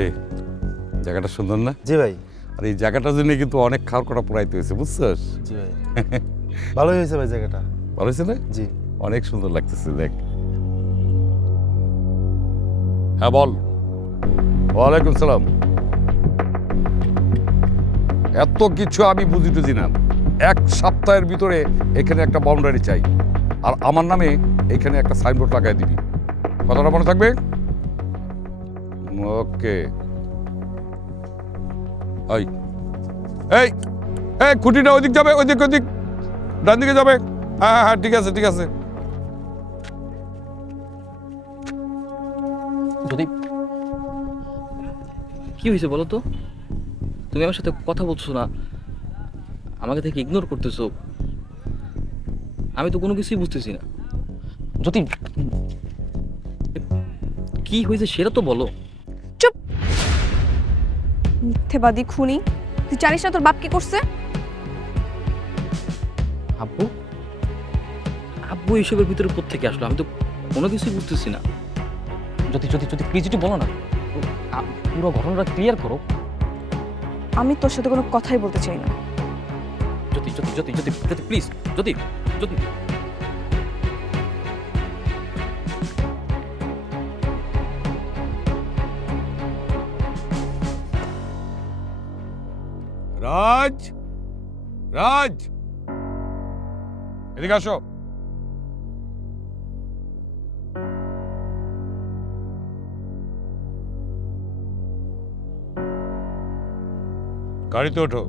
রে জায়গাটা সুন্দর না? জি ভাই। আর এই জায়গাটার জন্য কিন্তু অনেক খাওয়ার কটা পোড়াইতে হয়েছে, বুঝছস? জি ভাই। ভালোই হয়েছে ভাই জায়গাটা। ভালো হয়েছে না? জি। অনেক সুন্দর লাগতেছে, দেখ। হ্যাঁ বল। ওয়ালাইকুম সালাম। এত কিছু আমি বুঝি টুঝি না। 1 সপ্তাহের ভিতরে এখানে একটা বাউন্ডারি চাই, আর আমার নামে এখানে একটা সাইনবোর্ড লাগাই দিবি। কথাটা মনে থাকবে? ওকে। এই এই এই খুঁটিটা ওইদিক যাবে, ওইদিক ওইদিক ডান দিকে যাবে। হ্যাঁ হ্যাঁ ঠিক আছে ঠিক আছে। যদি কি হয়েছে বলো তো? তুমি আমার সাথে কথা বলছো না, আমাকে থেকে ইগনোর করতেছো। আমি তো কোনো কিছুই বুঝতেছি না। যদি কি হয়েছে সেটা তো বলো। চুপ! মিথ্যেবাদী খুনি, তুই জানিস না তোর বাপ কি করছে? আব্বু আব্বু এইসবের ভিতরে কোত্থেকে আসলো? আমি তো কোনো কিছুই বুঝতেছি না। যদি যদি যদি প্লিজ একটু বলো না, পুরো ঘটনাটা ক্লিয়ার করো। আমি তোর সাথে কোনো কথাই বলতে চাই না। যদি যদি যদি যদি যদি প্লিজ, যদি যদি রাজ, রাজ এদিকে আসো। গাড়িতে ওঠো।